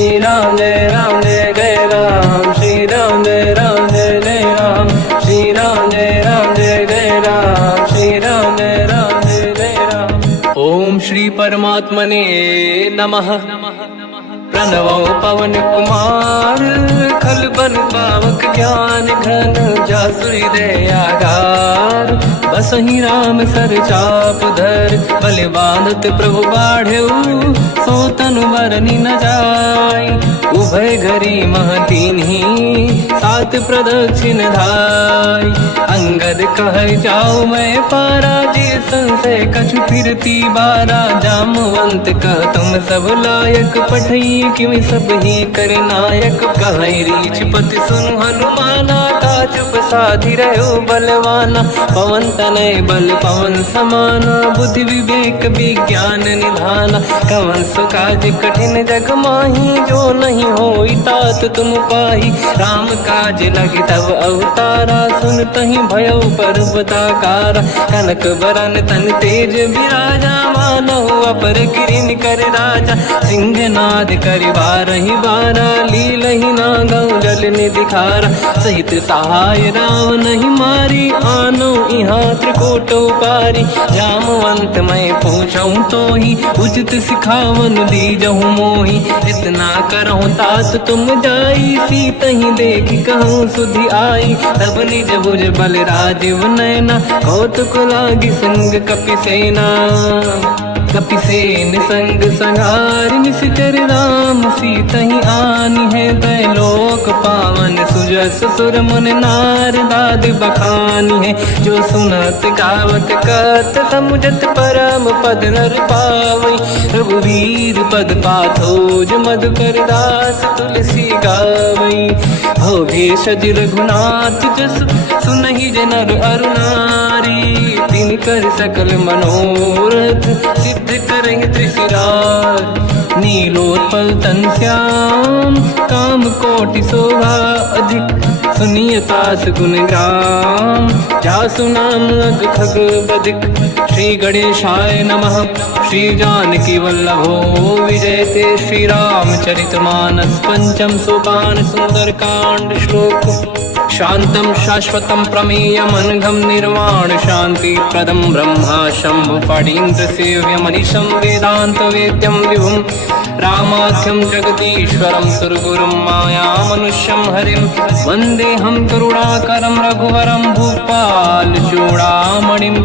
श्री राम जय जय राम, श्री राम जय जय राम, श्री राम जय जय राम, श्री राम जय जय राम। ओम श्री परमात्मने नमः। प्रणवो पवन कुमार, खल बन पावक ज्ञान घन, जासुरी दयागार। बसहि राम सर चाप धर, बल बांधत प्रभु बाढ़ऊ, सो तनु बरनि न जाय। उभय घरी महतीन्ही, सात प्रदक्षिण धाय। अंगद कह जाओ मैं पारा, जी संशय कछु फिरती बारा। जामवंत कह तुम सब लायक, पठई किमि सब ही कर नायक। कहै रीछ पति सुनु हनुमाना, काचुप साधि रहो बलवाना। पवन तनय बल पवन समाना, बुद्धि विवेक विज्ञान निधाना। कवन सो काज कठिन जग माही, जो नहीं होई तात तुम पाही। राम काज लगे तब अवतारा, सुन तहि भयो पर्वताकारा। कनक बरन तन तेज विराजा, मानहु अपर किरिन कर राजा। सिंहनाद करि बारहि बारा, लीलहि नागौ जल निधि खारा। सहित सहाय राम नहीं मारी, आनो इहाँ त्रिकोटौ पारी। जामवंत मैं पूछऊँ तोहि, उचित सिखावन दीजहु मोहि। इतना करहु तात तुम जाई, सीतहि देखि कहूँ सुधि आई। तब निज भुज बल राजीव नयना, कौतुक लागी संग कपिसेना। कपिसेन संग संहार, निशिचर राम सीतहि आनी है। दैलोक पावन सुजस सुर मुन नार, दाद बखानी है। जो सुनत गावत कहत, समुझत परम पद नर पावै। रघुवीर पद पाथोज, मधुकर दास तुलसी गावै। भोगेशज रघुनाथ जस, सुनहि जनर अरु नारी। तिन कर सकल मनोरथ, सिद्ध करहि त्रिशिरार। नीलोत्पल तन श्याम, काम कोटि शोभा अधिक। सुनिय तास गुण ग्राम, जासु नाम अग खग बदिक। श्री गणेशाय नमः। श्री जानकी वल्लभो विजयते, श्री रामचरित मानस। पंचम सोपान सुंदर कांड श्लोक। शांतं शाश्वतं प्रमेयमनघं, निर्वाण शांति प्रदं ब्रह्मा शंभु फणीन्द्र सेव्यमनिशं। वेदांत वेद्यं विभुं रामाख्यं जगदीश्वरं, सुरगुरुं मायामनुष्यं हरिं। वन्देऽहं करुणाकरं रघुवरं, भूपाल चूडामणिं।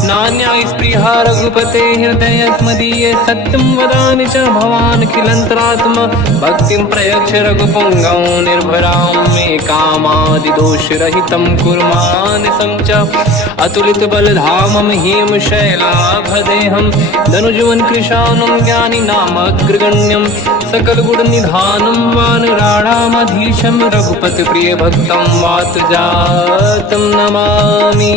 नान्यास्पृहा रघुपते हृदयस्मदीये, सत्यं वदामि च भवान् खिलन्तरात्मा। भक्तिं प्रयच्छ रघुपुङ्गं, निर्भरां मे कामादिदोषरहितं कुर्मानसं च। अतुलित बलधामं हेम शैलाभदेहं, धनुजवन कृशानं ज्ञानी नामग्रगण्यं। सकल गुण निधानं वानराणामधीशं, रघुपति प्रिय भक्तं वातजातं नमामि।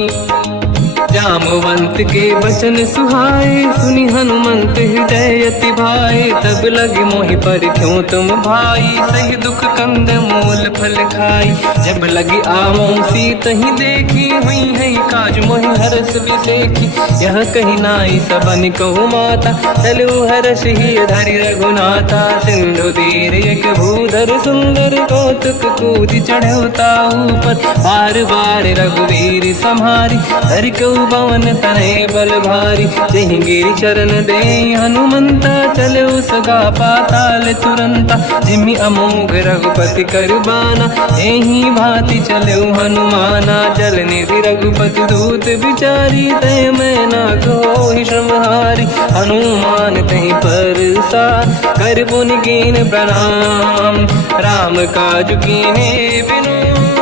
जामवंत के बचन सुहाए, सुनि हनुमंत हृदय अति भाए। तब लगे मोहि पर क्यों तुम भाई, सही दुख कंद मूल फल खाई। जब लगी आवों सीतहि देखी, हुई है काज मोहि हरस बिसेखी। यह कही नाई सबन कहु माता, चलु हरष ही धरि रघुनाथा। सिंधु तीर एक भूधर सुंदर, कौतुक कूदि चढ़ऊ ताऊ पर। बार बार रघुवीर सम्हारी, धरि कहु पवन तनय बल भारी। जहि गिरि चरण दे हनुमंता, चलो सगा पाताल तुरंता। जिमि अमोघ रघुपति कर बाना, एहि भांति चलो हनुमाना। जल निधि रघुपति दूत बिचारी, तय मैं ना कोहि श्रमहारी। हनुमान तहि परसा, कर पुनि कीन प्रणाम। राम काज कीने बिनु,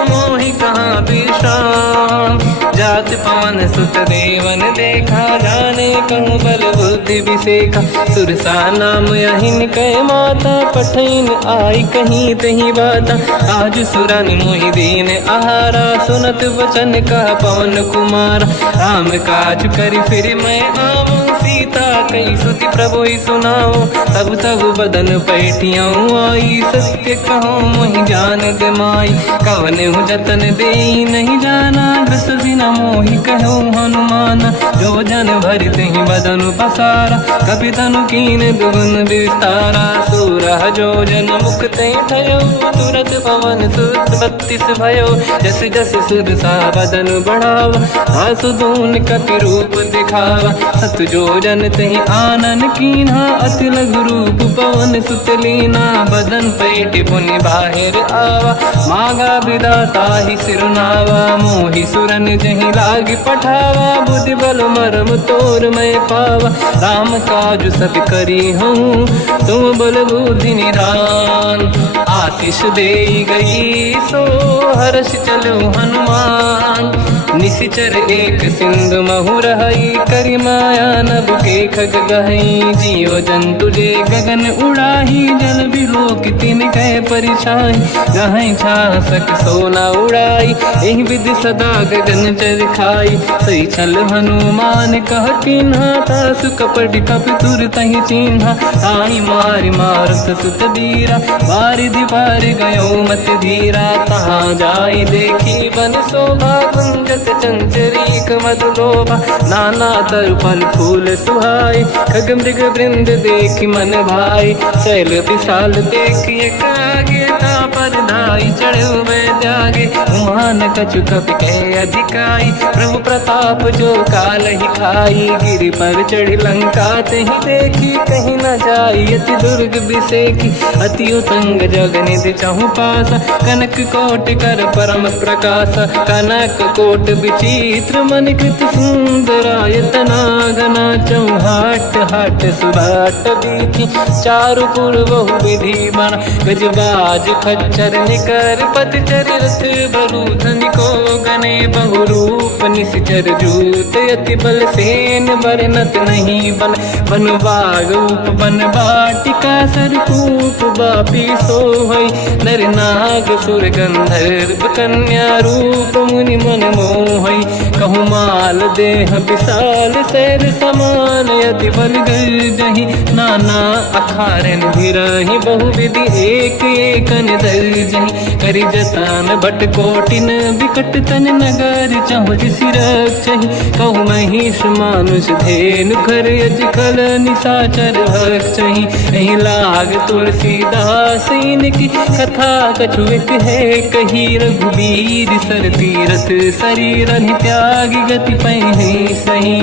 मोहि कहाँ विश्राम। जात पवन सुत देवन देखा, जाने कहूँ बल बुद्धि विसेखा। सुरसा नाम यहिन कै माता, पठैन आई कहीं तही बाता। आज सुरन मोहि दीन आहारा, सुनत वचन कह पवन कुमार। राम काज करि फिर मैं आवूं, सीता कई सुति प्रभु ही सुनाओ। तब तब बदन पैठियाऊँ आई, सत्य कहो मोहि जान दे माई। कवन हूँ जतन दे नहीं जाना, बिससी न मोहि कहो हनुमान। जो जन भरित ही बदन पसारा, कपि तनु कीन दुगुन विस्तारा। सूरह जो जन मुक्त भयो, तुरत पवन सुत 32 भयो। जस जस सुर सा बदन बढ़ावा, आसुदून कपि रूप दिखावा। सत जो जन तहि आनन कीन्हा, अति लघु रूप पवन सुत लीना। बदन पैठ पुनि बाहिर आवा, मागा विदाता ही सिरुनावा। मोहि सुरन जहि लाग पठावा, बुद्धि बल मरम तोर मैं पावा। राम काज सब करी हूँ, तुम बल बुद्धि निधान। आशीष दे गई सो हर्ष चलो हनुमान। निशिचर एक सिंधु महु रहई, करि माया नभ के खग गहई। जीव जंतु जे गगन उड़ाही, जल बिलोक तिन कह परिछाई। गहई छासक सोना उड़ाई, एहि विधि सदा गगन चर खाई। सही छल हनुमान कह किन्हा, तासु कपट कप तुर तहि चिन्हा। आई मारि मारत सुत बीरा, बारिधि पार गयो मत धीरा। तहाँ जाई देखी बन शोभा, गुंजत चंचरीक मधुलोभा। नाना तरु फल फूल सुहाई, खग मृग वृंद देखि मन भाई। शैल विशाल देखि एक आगे, तापर धाई चढ़ु मैं त्यागे। उमान कछु कपि कह अधिकाई, प्रभु प्रताप जो काल ही खाई। गिरि पर चढ़ी लंका तहि देखी, कहीं न जाई अति दुर्ग बिसेकी। अति उतंग जग निधि चहु पासा, कनक कोट कर परम प्रकाश। कनक कोट विचित्र मन कृत सुंदरायतना। घना चौहाट हाट सुभाट बीथी, चारु पुर बहु विधि बना। गजबाज खच्चर निकर पतचर, रथ बरु धनिको गने बहु रूप। निशिचर जूत अति बल सेन, बरनत नहीं बन। बन बाग उप बन बाटिका, सरकूप बापी सोहई। नर नाग सुर गंधर्व कन्या, रूप मुनि मन मोहई। कहु माल देह विशाल, शैल समान अति बल गर्जहि। नाना अखारन भिरहि, बहु विधि एक एकन दर्जहि। करि जतन भट कोटिन, बिकट तन नगर चहु जिसि रक्षहि। कहु महिष मानुष धेनु, खर यज खल निशाचर भक्षहि। एहि लाग तुलसीदास इनकी, कथा कछु एक है कही। रघुबीर सर तीरथ शरीर, त्यागी गति पहि सही।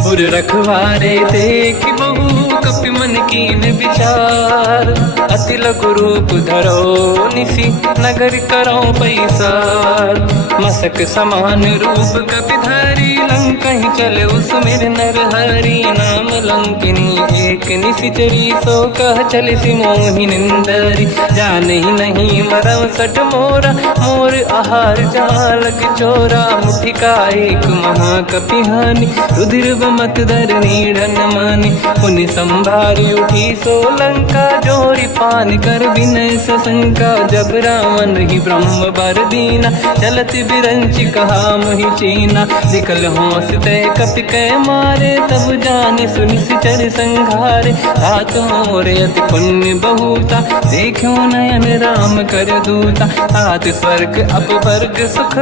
पुर रखवारे देख बहु, कपि मन कीन विचार। अति लघु रूप धरो निसी, नगर करो पैसार। मसक समान रूप कपि धारी, लंका ही चले उसमें नर हरि। नाम लंकिनी एक निशिचरी, सो कह चले सि मोहि निंदरी। जान ही नहीं मरव सठ मोरा, मोर आहार जालक चोरा। मुठिका एक महाकपि हानि, रुधिर बमत धर नीढ़न मानि। पुनि संभारी उठी सो लंका, जोरी पान कर विनय सशंका। जब रावण ही ब्रह्म बर दीना, चलत बिरंचि कहा मोहि चीना। निकल होश तय कपि कै मारे, तब जानि सुनि सिचर संघारे। हाथ मोरे अति पुण्य बहुता, देखो नयन राम कर दूता। हाथ स्वर्ग अपवर्ग सुख,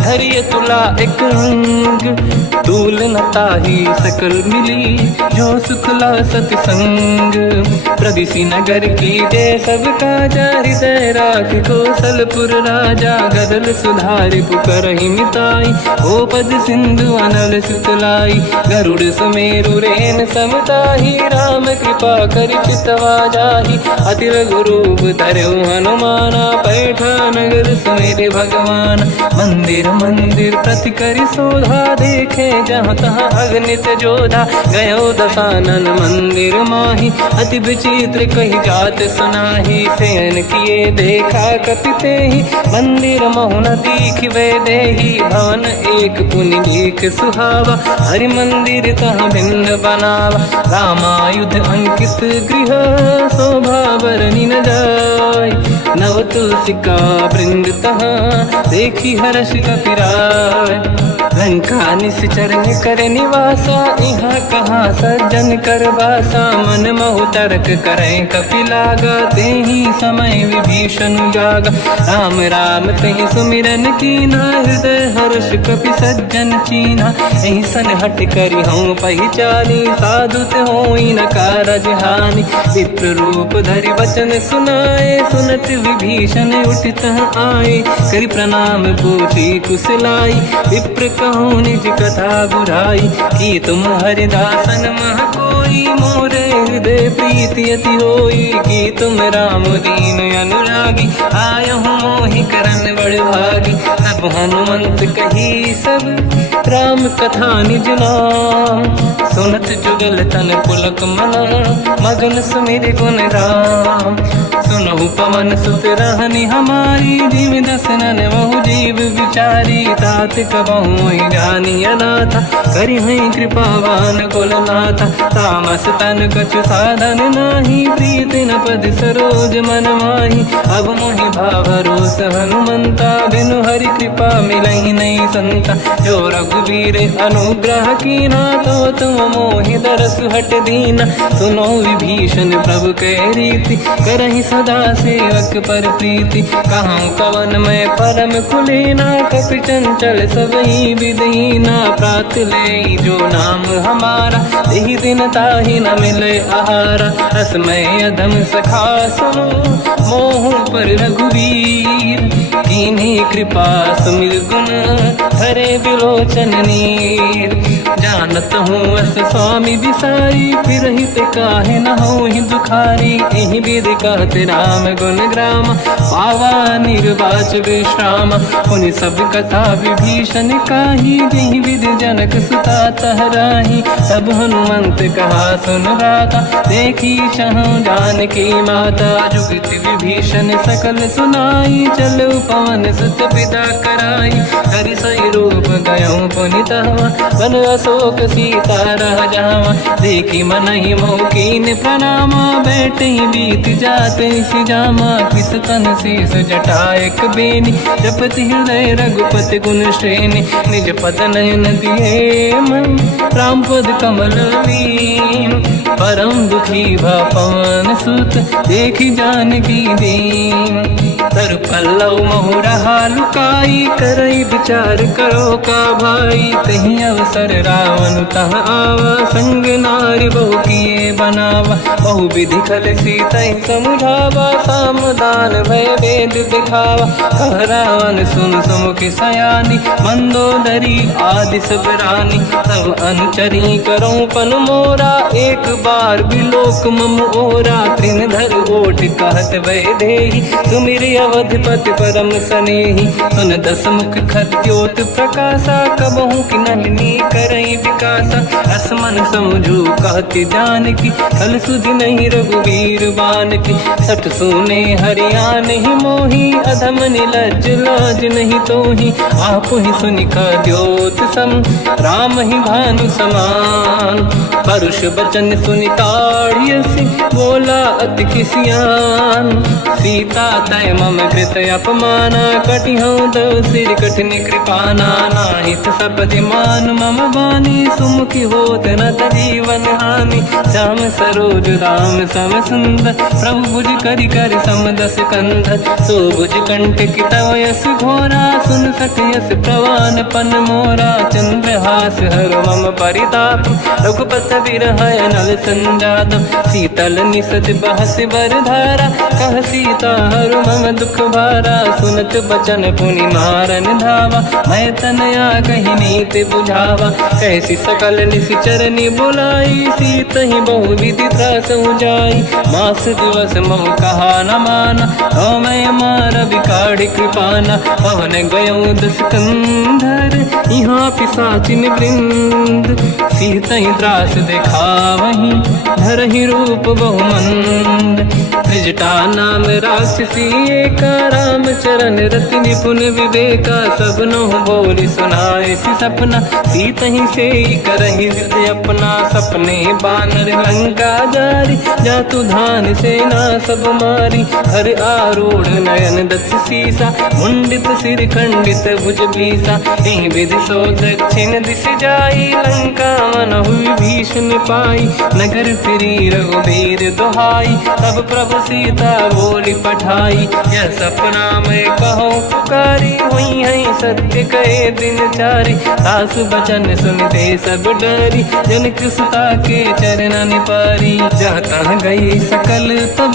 धरिय तुला एक अंग। तूल न ताहि सकल मिली, जो सुख ला सत संग। प्रदिशि नगर की जय सब काजा, हृदय राख कौशलपुर राजा। गदल सुधारि पुकरहि मिताई, ओ पद सिंधु अनल सुतलाई। गरुड़ सुमेरु रेन समताहि, राम कृपा करि चितवा जाहि। अति लघु रूप धरौ हनुमाना, पैठा नगर सुमेरे भगवान। मंदिर मंदिर प्रति करि शोधा, देखे जहाँ तहाँ अगणित जोधा। गयो दशानन मंदिर माहि, अति विचित्र कही जात सुनाहि। शयन किए देखा कपि तेहि, मंदिर महु न दीखिबे देहि। भवन एक पुनि दीख सुहावा, हरि मंदिर तहाँ भिन्न बनावा। रामायुध अंकित गृह, शोभा बरनि न जाय। नव तुलसिका वृंद तहाँ, देखी हर्ष कपि राय। लंका निश्चर कर निवासा, यहाँ कहाँ सज्जन कर बासा। मन महु तर्क करें कपिलागा, तेहि समय विभीषण जागा। राम राम तेहि सुमिरन कीना, हृदय हर्ष कपि सज्जन चीना। एहि सन हट करि हूँ पहिचानी, साधु होई न कारज हानि। विप्र रूप धरि वचन सुनाए, सुनत विभीषण उठित आए। करि प्रणाम पूछी कुशलाई, विप्र कहूँ निज कथा बुराई। कि तुम हरिदासन मह कोई, मोरे हृदय प्रीति अति होई। कि तुम राम दीन अनुरागी, आयहु मोहि करन बड़ भागी। तब हनुमंत कही सब राम कथा निज नाम, सुनत जुगल तन पुलक मना, मगन सुमिर गुण राम। सुनहु पवन सुत रहनि हमारी, जीव दसनन महु जीव विचारी। तात कबहु जानी अनाथा, करि हैं कृपावान कुलनाथा। तामस तन कछु साधन नाही, प्रीति न पद सरोज मन माही। अब मोहि भावरोस हनुमंता, बिनु हरि कृपा मिलहि नहीं संता। जो रघुवीर अनुग्रह कीना, तो तुम मोहि दरस हट दीना। सुनो विभीषण प्रभु के रीति, करहि सदा सेवक पर प्रीति। कहूँ कवन मैं परम कुलीना, कपि चंचल सबहि विदहीना। प्रात ले जो नाम हमारा, तेहि दिन ताहि न मिले आहारा। रसमय अधम सखा सुनो, मोह पर रघुवीर। कीन्ही कृपा सुमिर गुण, हरे बिलोचन नीर। जानत हूँ अस स्वामी बिसाई, फिर हित काहे न हो ही दुखारी। एहि विधि कहते राम गुण ग्राम, पावा निर्वाच विश्राम। पुनि सब कथा विभीषण काही, जेहि विधि जनक सुता तहराही। तब हनुमंत कहा सुन राता, देखी चहु जानकी माता। जुगति विभीषण सकल सुनाई, चलो पवन सुत पिता कराई। हरि सही रूप गयो पुनि तहवा, बन अशोक सीता रह जावा। देखी मनहि मोह कीन प्रणामा, बैठे बीत जाते सिजामा। किस तन शीस जटा एक बेनी, जपति हृदय रघुपति गुण श्रेणी। निज पद नयन दिए मन, राम पद कमल लीन। परम दुखी भा पवन सुत, देखी जानकी दीन। तर पल्लव महु रहा लुकाई, करई विचार करो का भाई। तहि अवसर रावण तह आवा, संग नारी बहु किए बनावा। बहु विधि खल सीतहि समुझावा, सामदान भय वेद दिखावा। कह रावण सुन सुमुख सयानी, मंदोदरी आदि सब रानी। सब अनुचरी करो पन मोरा, एक बार बिलोक मम ओरा। तृण धर ओठ कहत भय देहि, सुमिर अवधपति परम सनेहि। सुन दस मुख खद्योत प्रकाशा, कबहु कि नलिनी करई विकासा। असमन समझू कहति जानकी, खल सुधि नहीं रघुवीर बानकी। सठ सुने हरियाण ही मोही, अधम निलज्ज लाज नहीं तोही। आप ही सुनि खद्योत सम, राम ही भानु समान। परुष बचन सुनि ताड़ियसि, बोला अति किसियान। सीता तय मम कृत अपमाना, कटिहउँ दो सिर कठिन कृपाना। नाहित सपदि मान मम बानी, सुमुखी होत न जीवन हानि। श्याम सरोज राम सम सुंदर, प्रभु भुज करि कर समदस कंधर। सो भुज कंठ की तव यस घोरा, सुन सठ यस प्रवान पन मोरा। चंद्रहास हर मम परिताप, रघुपत बिरहय नल संजात। शीतल निसत बहस बर धारा, कह सीता हर मम दुख भारा। सुनत बचन पुनि मारन धावा, मैं तनया कही नीति बुझावा। कैसी सकल निश्चरनि बुलाई, सीतहि बहु विधि त्रासहु जाई। मास दिवस मोह कहा न माना, तो मैं मार बिकाढ़ी कृपाना। पवन गयो दस कंधर, यहाँ पिशाचिन वृंद। सीतहि त्रास दिखावहीं, धरहि रूप बहुमंद। निजटा नाम राक्षसी एका, राम चरण रति निपुण विवेका, सबनो बोली सुनाए सी सपना, सीत ही से करहि हृदय अपना, सपने बानर लंका जारी, जातु धान सेना सब मारी, हर आरूढ़ नयन दस सीसा, मुंडित सिर खंडित भुज बीसा, एहि विधि सो दक्षिण दिश जाई, लंका मनहु विभीषण पाई, नगर फिरी रघुबीर दुहाई, तब प्रभु सीता बोली पठाई, यह सपना मैं कहो पुकारी, हुई है सत्य कहे दिन चारी, सास बचन सुनते सब डरी, जनक सुता के चरण निपारी, जहाँ तहाँ गई सकल तब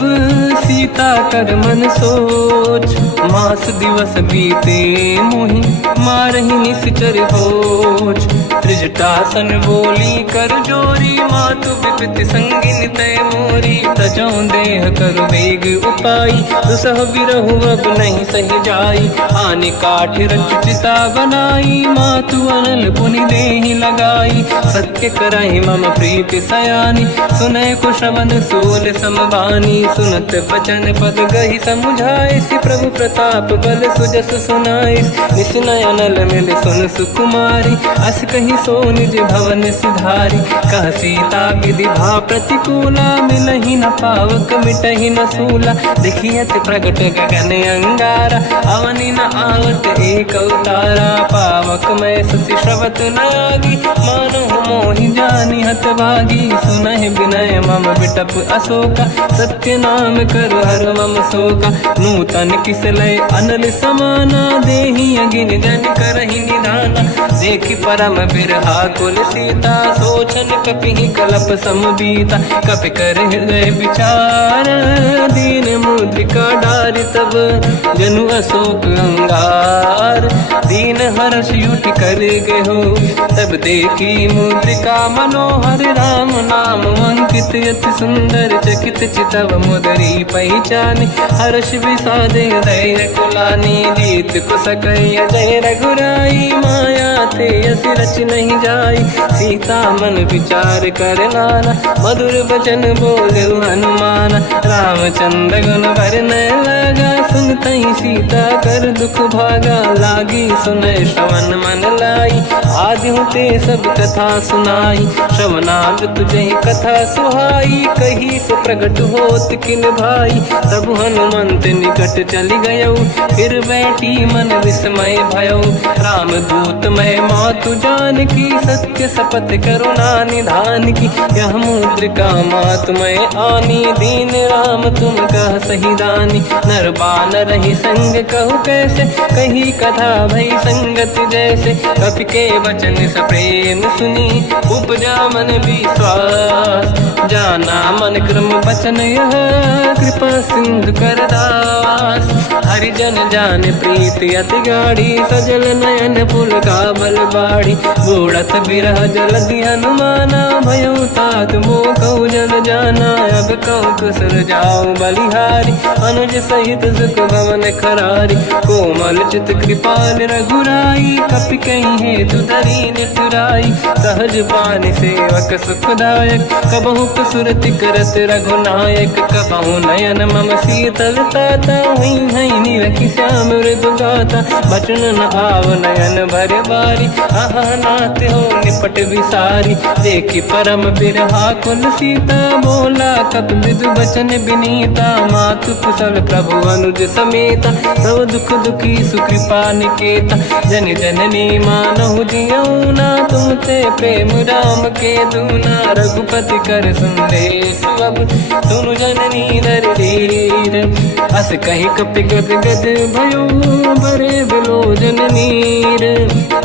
सीता कर मन सोच, मास दिवस बीते मोहि मारहि निश्चर होच, त्रिजटासन बोली कर जोरी, मातु विपति संगिन तय मोरी, तजौ देह कर वेग उपाई, दुसह बिरहु अब नहीं सही जाई, आने काठ रचिता बनाई, मातु अनल पुनि देहि लगाई, सत्य करहि मम प्रीति सयानी, सुनय को श्रवण सोल समबानी, सुनत बचन पद गहि समुझाए, सि प्रभु प्रताप बल सुजस सुनाई, निसनय अनल मिल सुन सुकुमारी, अस कहि सो निज भवन सिधारी, कह सीता विधि भा प्रतिकूला, मिलहि न पावक मिटहि न सूला, देखियत प्रगट गगन अंगारा, अवनि न आवत एक अवतारा, पावक मैं ससि श्रवत न आगी, मानो मोहि जानि हतभागी, सुनहि विनय मम विटप अशोका, सत्य नाम कर हर मम शोका, नूतन किसलय अनल समाना, देहि अगिन जन करहि निधाना, देखि परम बिरहा कुल सीता, सोचन कपिहि कलप समबीता, कपि कर हृदय विचार, दीन मुद्रिका डारि तब जनु अशोक अंगार, दीन हर्ष युति कर गयो, तब देखी मुद्रिका मनोहर, राम नाम अंकित अति सुंदर, चकित चितव मुदरी पहचान, हर्ष विषाद हृदय कुलानी, जीत को सकय जय रघुराई, माया ते असि रच नहीं जाई, सीता मन विचार कर नाना, मधुर बचन बोले हनुमान, रामचंद्र गुण वर्णय लगा, सुनतहि सीता कर दुख भागा, लागी सुनय श्रवण मन लाई, आदि होते सब कथा सुनाई, श्रवणागत तुझे कथा सुहाई, कही सो प्रगट होत किन भाई, तब हनुमंत निकट चली गयो, फिर बैठी मन विस्मय भयो, राम दूत मैं मातु जान की, सत्य शपथ करुणा निधान की, यह मुद्रिका मातु मैं आनी, दीन राम तुम कह सही दानी, नर बानर ही संग कहु कैसे, कही कथा भई संगति जैसे, कपि के वचन सप्रेम सुनी, उपजा मन विश्वास, जाना मन क्रम बचन यह, कृपा सिंधु कर दास, हरिजन जान प्रीति अति गाढ़ी, सजल नयन पुल का बल बाढ़ी, बूढ़त बिरह जलधि हनुमाना, भयो तात मोह कहु जन जाना, अब कहु कुसुर जाओ बलिहारी, अनुज सहित सुख भवन खरारी, कोमल चित कृपाल रघुराई, कपि कहीं हेतु धरी निठुराई, सहज पानि सेवक सुखदायक, कबहु कुसुरति करत रघुनायक, कबहु नयन मम शीतल ताता, हुई है निरखि श्याम मृदु गाता, बचन न आव नयन भर बारी, आहा नाथ हो निपट विसारी, देखी परम बिरहा कुल सीता, बोला कप विदु बचन बिनीता, मातु कुशल प्रभु अनुज समेता, सब दुख दुखी सुकृपा निकेता, जन जननी मानहु जियौना, तुम ते प्रेम राम के दूना, रघुपति कर संदेश अब सुनु जननी दर धीर, अस कहि कपि गद गद भयो, बरे बिलोचन नीर,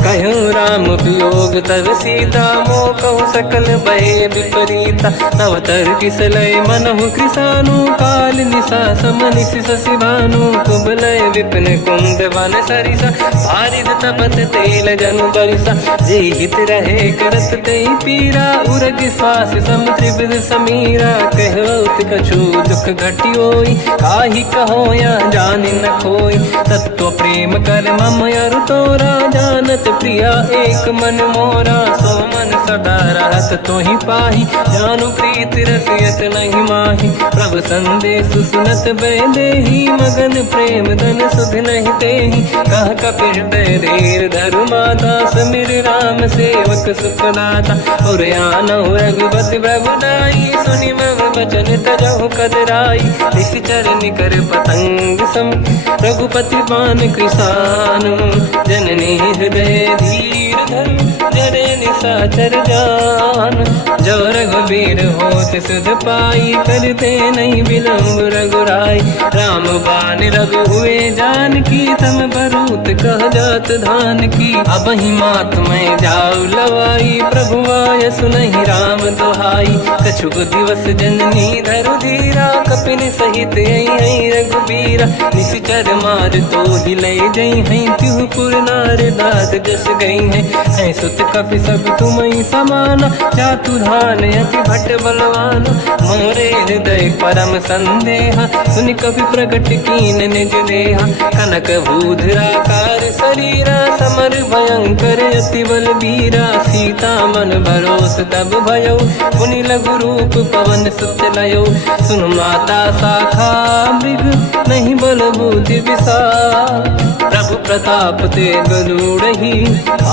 कहो राम वियोग तब सीता, मोह कहु सकल भय विपरीता, तव तर किसलय मनहु कृसानु, काल निशा समनिशि शशि भानु, कुबलय विपिन कुंद वन सरिसा, बारिद तपत तेल जनु बरिसा, जे हित रहे करत ते पीरा, उरग श्वास सम त्रिविध समीरा, कहत कछु दुख घटियोई, काहि कहो या जानि न खोई, तत्व प्रेम कर मम अरु तोरा, जानत प्रिया एक मन मोरा, सो मन सदा रहत तोहि पाहि, जानु प्रीति रसियत नहीं माहि, प्रभु सब संदेश सुनत बैदेही मगन प्रेम धन सुध नहीं तेहि कह कपि हृदय धीर धरु माता समिर राम सेवक सुखदाता और आनौ रघुपति प्रभुदाई सुनि मम वचन तजहु कदराई निश्चर निकर पतंग सम रघुपति पान कृसानु जननी हृदय धीर धरु जरे निशाचर जान जो रघुबीर होत सुध पाई करते नहीं विलम्ब रघुराई राम बान रघु हुए जान की तम बरूत कह जात धान की अब ही मात में जाऊ लवाई प्रभु आय सुनहि राम दोहाई कछुक दिवस जननी धरु धीरा कपिन सहित आई रघुबीरा निश्चर मार तो ही ले जई हैं तिहुपुर नार दाद जस गई है सुत कपि सब तुम समाना चातुधान अति भट बलवान मोरे हृदय परम संदेहा सुनि कपि प्रकट कीन निज देहा कनक भूधराकार शरीरा समर भयंकर अति बलबीरा सीता मन भरोस तब भयो पुनि लघु रूप पवन सुत लयो सुन माता शाखा मृग नहीं बल बुद्धि विशाल प्रभु प्रताप ते गरुड़हि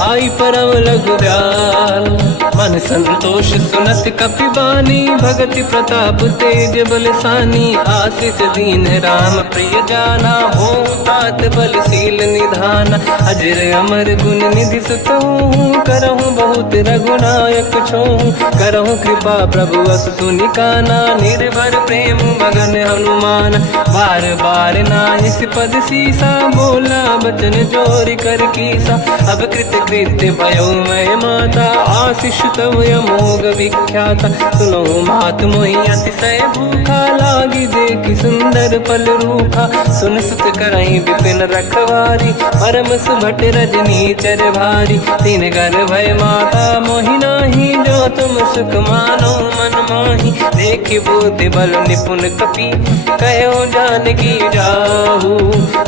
आई परम लघु दयाल मन संतोष सुनत कपि बानी भगति प्रताप तेज बलसानी आशीष दीन राम प्रिय जाना हो तात बलशील निधान अजर अमर गुण निधि सुतहु करहु बहुत रघुनायक छोहु करहु कृपा प्रभु अस सुनि काना निर्भर प्रेम मगन हनुमान बार बार नाहिस पद सीसा बोला बचन जोरि कर कीसा अब कृत कृत्य भयो मैं माता आशीष तव अमोघ विख्याता सुनो मात मोहि अतिशय भूखा लागी देखि सुंदर फल रूखा सुन सुत करहि विपिन रखवारी परम सुभट रजनी चर भारी तीन घर भय माता मोहि नाही जो तुम सुख मानो मन माही देखि बुद्धि बल निपुण कपि कहो जानकी जाहू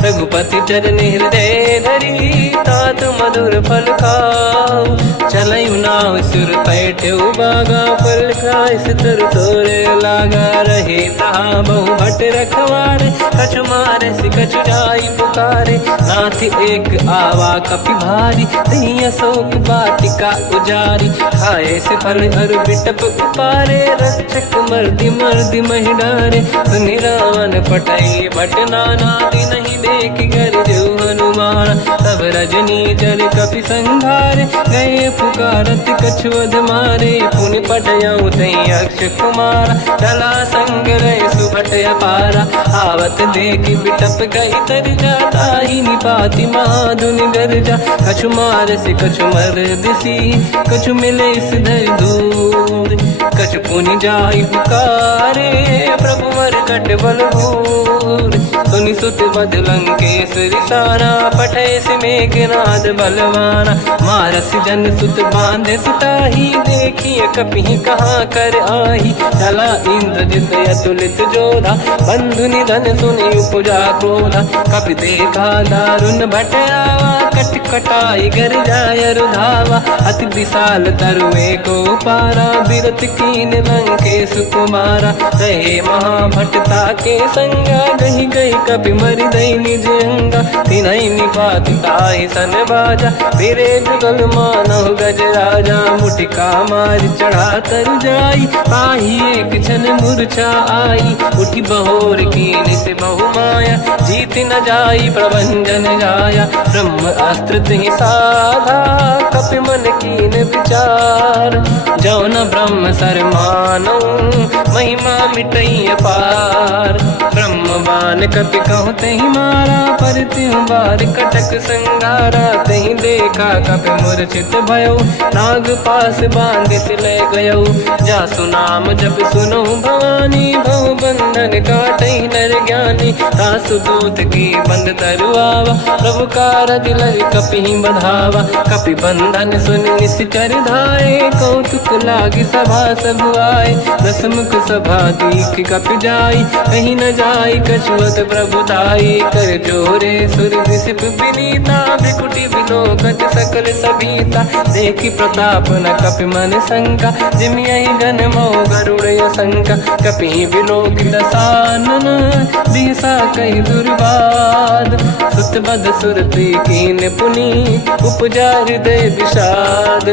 रघुपति चरण हृदय धरी तात मधुर फल खाऊ चलयु नाव सुर पैठ्यु बागा फल खाय सितर तोरे लागा रहे तहा बहु भट रखवारे कछु मारे सि कछु जाई पुकारे नाथ एक आवा कपि भारी तही अशोक वाटिका उजारी खाए से फल अरु बिटप उपारे रक्षक मर्दि मर्दि महि डारे सुनि रावण पटई भट नाना दिन नहीं देख कर जो हनुमान तब रजनी चर कपि संघारे गए पुकारत कछुअध मारे पुनि पटयऊ तई अक्ष कुमार चला संग रहे सुभट अपारा आवत देखि बिटप गई तर जाता ही निपाति माधुनि गर्जा कछु मार से कछु मर दिसी कछु मिले इस धर दूर कछु पुनि जाई पुकारे प्रभु वर कट बलभूर सुनि सुत बद लंकेश्वरी सारा पठे से मेघनाद बलवाना मारस जन सुत बांधे सुताही देखिए कपि कहाँ कर आही चला इंद्रजित अतुलित जोधा बंधु निधन सुनि उपजा क्रोधा कपि देखा दारुण भट आवा कट कटाई गर जाय रुधावा अति विशाल तरुए को पारा बिरत कीन लंकेश कुमारा रहे महाभटता के संगा गही गई कपि मरि दई निज अंगा तिनहि निपात ताहि सन बाजा फिरे जुगल मानव गज राजा मुटिका मार चढ़ा तर जाई पाही एक क्षण मूर्छा आई उठी बहोर कीन से बहु माया जीत न जाई प्रभंजन जाया ब्रह्म अस्त्र तिहि साधा कपि मन कीन विचार जो न ब्रह्म सर मानो महिमा मिटई अपार ब्रह्म बान कपि कहु तहि मारा पर त्यों बार कटक संगारा तहि देखा कपि मूर्छित भयो नाग पास बांध से ले गयो जासु नाम जप सुनो भवानी भव बंधन काटहि नर ज्ञानी तासु दूत की बंद तरुआवा प्रभु कारज लग कपि बधावा कपि बंधन सुन निश्चर धाये कौतुक लागी सभा सब आए दसमुख सभा दीख कपि जाई कहीं न जाई कछुअ सुत प्रभुताई कर जोरे सुर विसिप विनीता भ्रिकुटी विलोकत सकल सबीता देखी प्रताप न कपि मन शंका जिमियहि गण मो गरुड़ शंका कपि विलोकित दसानन दिशा कई दुर्वाद सुत बद सुरति कीन पुनी उपजा हृदय विषाद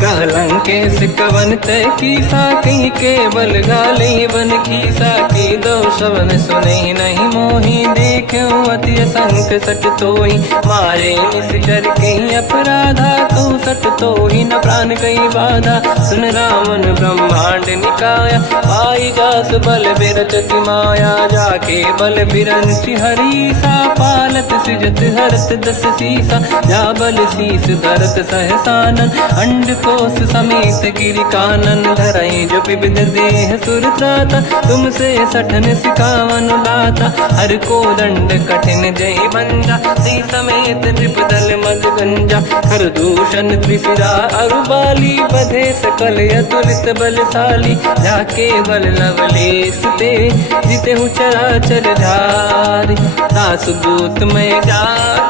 कहलंके सिकवन तय कीसा कहीं केवल गाले बन कीसा की दो शवन सुने नहीं मोही देखो अति संत सट तोही मारे निश्चर कहीं अपराधा तो सट तोही न प्राण कहीं बाधा सुन रावण ब्रह्मांड निकाया पाई जास बल बिरचति माया जाके बल बिरंचि हरीसा पालत सृजत हरत दस सीसा जा बल शीस धरत सहसानन अंड कोश समेत गिरि कानन धरई जो विविध देह सुर त्राता तुमसे सठन सिखावन लाता हर को दंड कठिन जय बंजा सी समेत नृपदल मद गंजा हर दूषण त्रिशिरा अरुबाली बधे सकल अतुलित बलशाली जाके बल लवलेस ते जिते हूँ चराचर धारी दास दूत में जा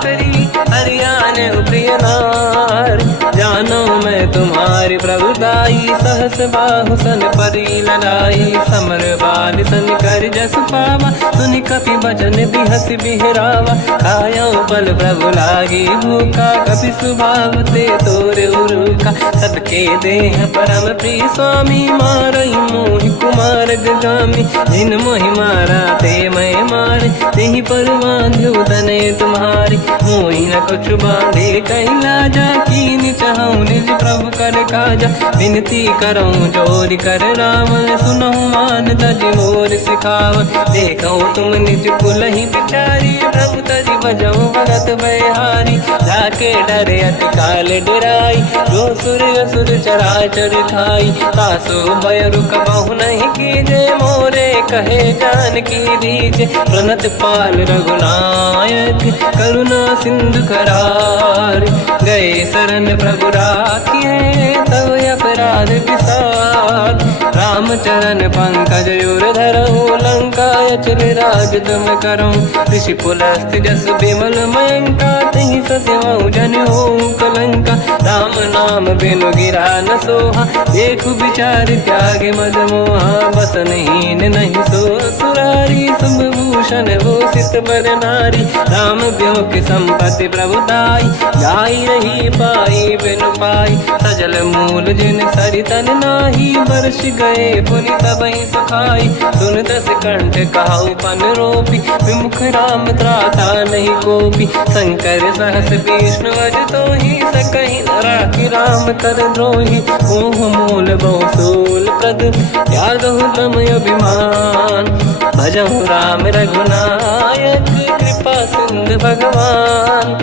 करी हरियाण प्रिय नार जानो मैं तुम्हारी प्रभुताई सहस बाहु सन परी लड़ाई समर बाल सन कर जस पावा सुनि कपि बचन बिहस बिहरावा खायो बल प्रभु लागी भूखा कपि सुभाव ते तोरे उरुका सबके देह परम प्रिय स्वामी मारई मोहि कुमार गगामी जिन मोहि मारा ते मैं मारे तेहि पर बांधो तने तुम्हारी मोहि न कुछ बांधे कहीं लाजा कीन चाहूं निज प्रभु कर काजा विनती करूं जोरी कर रावण सुनो मान तज मोर सिखाव देखो तुम निज कुल ही बिचारी प्रभु तज बजो भगत बहारी जाके डरे अति काल डराई जो सुर असुर चराचर खाई तासो भय रुक बहु नहीं कीजे मोरे कहे जान की दीजे प्रणत पाल रघुनायक करुणा सिंधु करार गए शरण प्रभु राखिए तब अपराध विसार रामचरण पंकज युर धरऊ लंका अचल राज तुम करो ऋषि पुलस्त जस विमल मयंका तहि सत्यमऊ जन हो कलंका राम नाम बिनु गिरा न सोहा देखु विचार त्याग मद मोहा बसनहीन नहीं सो सुरारी सुभूषण भूषित बर नारी राम ब्यों की संपत्ति प्रभुताई जाई रही पाई बिनु पाई सजल मूल जिन सरितन नाही वर्ष गए पुनि तबहि सुखाई सुन दस कंठ कहाऊ पन रोपी विमुख राम त्राता नहीं कोपी शंकर सहस विष्णु अज तो ही सकहि न राखि राम कर द्रोही मोह मूल बहु सूल प्रद त्यागहु तम अभिमान भजहु राम रघुनायक कृपा सिंधु भगवान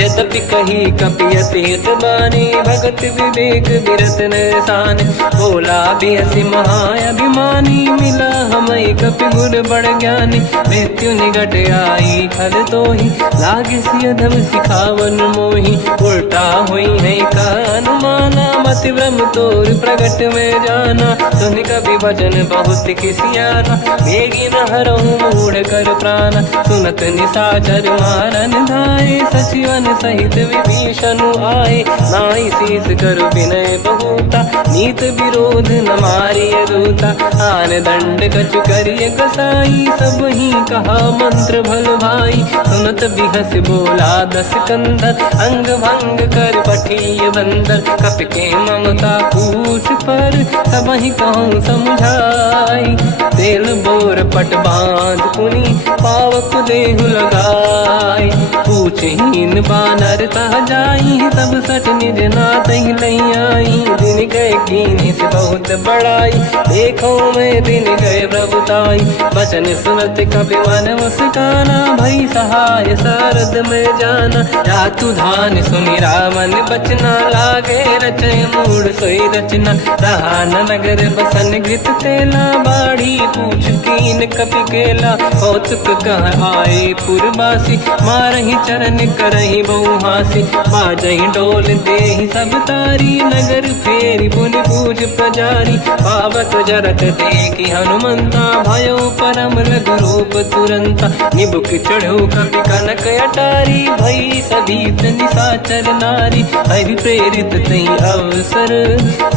यद्यपि कही कपियति हित बानी भगत विवेक बिरत निशान बोला बिहसी महाअभिमानी मिला हमें कपि गुर बड़ ज्ञानी मृत्यु निकट आई खल तो ही लागे सियधम सिखावन मोही उल्टा हुई है का अनुमाना मति ब्रह्म तोर प्रगट में जाना सुन कभी भजन बहुत खिसियाना बेगी न हरहु मूढ़ कर प्राण सुनत निशाचर मारन धाये सचिवन सहित विभीषण आए नाई शीस कर विनय बहुता नीत विरोध न मारिय दूता आन दंड कछु करिय कसाई सब ही कहा मंत्र भल भाई सुनत बिहस बोला दस कंदर अंग भंग कर पठिय बंदर कपि के ममता पूछ पर सब ही कहूँ समझाई तेल बोर पट बांध पुनि पावक देहु लगाई पूछहीन बानर तह जाई सब सट निज नाथ ही लई आई दिन गए कीनी से बहुत बड़ाई देखो मैं दिन गए प्रभुताई बचन सुनत कपि मन मुस्काना भई सहाय सारद में जाना जातु धान सुनि रामन बचना लागे रचय मूड सोई रचना रहा नगर बसन घृत तेला बाढ़ी पूछ कीन कपि केला कौतुक कह आए पुरबासी मारहि चरण करहि कहीं बहु हासी बाजही डोल देहि सब तारी नगर फेरी पुनि पूज प्रजारी पावत जरत देखी हनुमंता भयो परम लघु रूप तुरंता निबुक चढ़ो कपि कनक अटारी भई सभीत निशाचर नारी हरि प्रेरित तई अवसर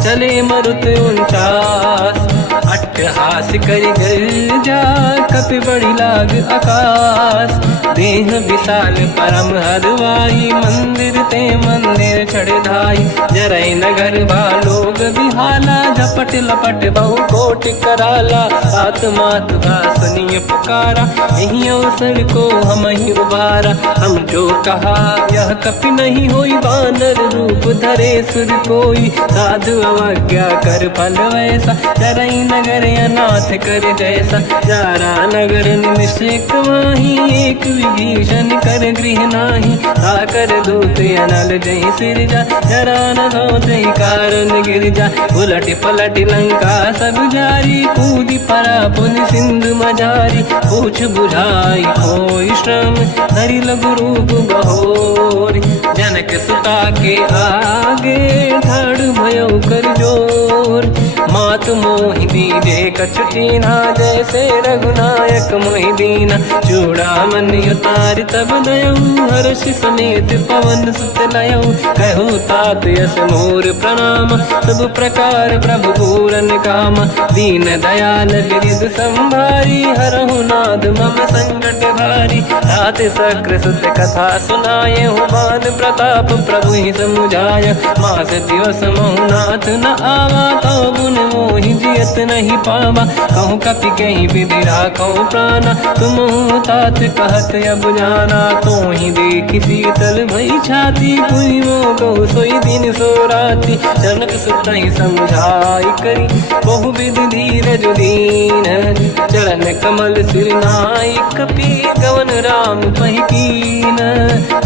चले मरुत 49 अट्टहास करि गर्जा कपि बड़ी लाग आकाश देह विशाल परम हरवाई मंदिर ते मंदिर चढ़ धाई जरई नगर बालोग बिहाला झपट लपट बहु कोट कराला आत्मात सुनिय पुकारा यही अवसर को हम ही उबारा हम जो कहा यह कपि नहीं होई वानर रूप धरे सुर कोई साधु अवज्ञा कर फल वैसा जरई नगर अनाथ कर जैसा जारा नगर निमिषक माही एक विभीषण कर गृह नाही आकर दूत अनल जय सिरजा जरा न सोते कारण गिरजा उलट पलट लंका सब जारी कूदी परा पुन सिंधु मजारी पूछ बुझाई कोई श्रम धरि लघु रूप बहोरी जनक सुता के आगे ठाड़ भयो कर जोर मात मोहि दीजे कछु कीन्हा जैसे रघुनायक मोहि दीना चूड़ामणि उतार तब दयऊ हर्ष समेत पवन सुत लयऊ कहु तात यस मोर प्रणाम सब प्रकार प्रभु पूरन काम दीन दयाल गिरिध संभारी हरहु नाद मम संकट भारी तात सक्र सुत कथा सुनाये हुमान प्रताप प्रभु ही समुझाय मास दिवस महुनाथ न आवा तो गुण मोहि जियत नहीं पावा कहूँ कपि कहीं विधि राखो प्राणा तुम तात कहत अब जाना तो ही देखी शीतल भई छाती कोई वो कहु सोई दिन सो राती जनक सुत ही समझाई करी बहु विधि धीरज दीन चरण कमल सिर नाई कपि गवन राम पहिकीन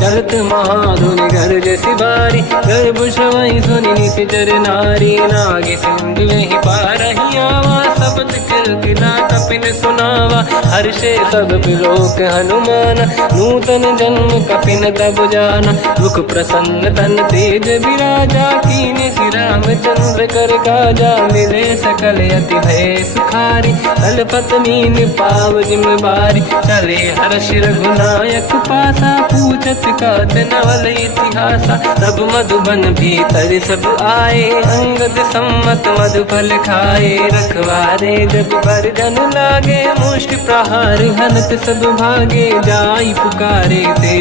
चलत महाधुनि गर्ज सिबारी गर्भ श्रवई सुनि निशिचर नारी नागे सिंधु ही पारही आवा शब्द कीर्तिना कपिन सुनावा हर्षे सब बिलोक हनुमान नूतन जन्म कपिन तब जाना मुख प्रसन्न तन तेज विराजा कीने श्री रामचंद्र कर काजा मिले सकल अति भय सुखारी कलपत मीन पाव जिम्मेवारी चले हर्ष रघुनायक पासा पूछत कात नवल इतिहासा तब मधुबन भीतर सब आए अंगद सम्मत मधुफल खाए रखवारे जब बरजन लागे मुष्टि प्रहार हनत सब भागे जाई पुकारे ते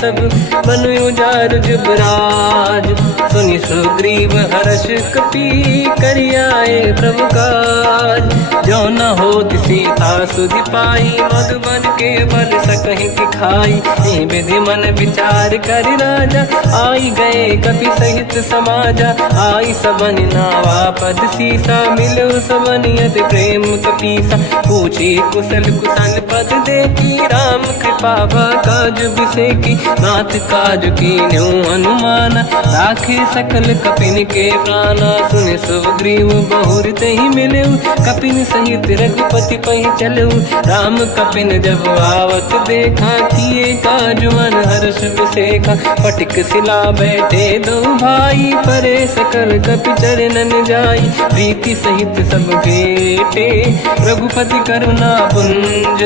सब बनु उजार जुबराज सुनि सुग्रीव हर्ष कपि करियाए प्रभु काज जो न होत सीता सुधि पाई मधुबन के बल सकहि खाई हे विधि मन विचार कर राजा आई गए कपि सहित समाजा आई सबन नावा पद सीसा मिलो सबनियत प्रेम कपीसा पूछी कुशल कुशल पद देखी राम कृपा काज बिसेकी नाथ काज की न्यू हनुमान राखे सकल कपिन के प्राणा सुन सुग्रीव बहुर ही मिले कपिन सहित रघुपति पहि चलऊ राम कपिन जब आवत देखा किए काज मन हर्ष बिसेखा पटिक सिला बैठे दो भाई परे सकल कपि चरणन जाई प्रीति सहित सब बेटे रघुपति करुणा पुंज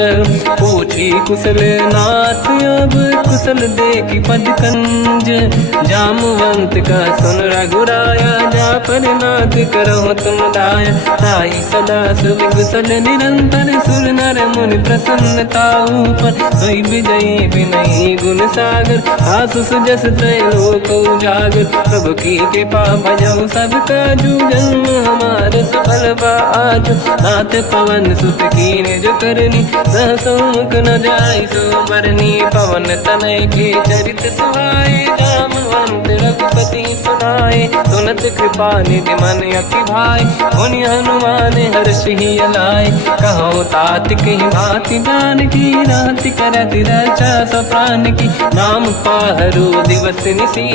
पूछी कुशल नाथ अब कुशल देखी पद कंज जामवंत का सुन रघुराया जा पर नाथ करो तुम दाया ताई सदा सुविकुशल निरंतर सुर नर मुनि प्रसन्नता ऊपर सोई विजयी विनयी गुण सागर आसु सुजस त्रैलोक उजागर प्रभु की कृपा भजऊ सब काजू जन्म हमार सफल बा आज नाथ पवन सुत कीने जो करनी सहसो मुख न जाय सो बरनी पवन तनय के चरित सुहाए जामवंत रघुपति सुनाए सुनत कृपा निधि मन अति भाई मुनि हनुमान हर्ष ही अलाय कहो तात कहीं भांति जान की रात करत रचा सप्रान की नाम पाहरो दिवस निसी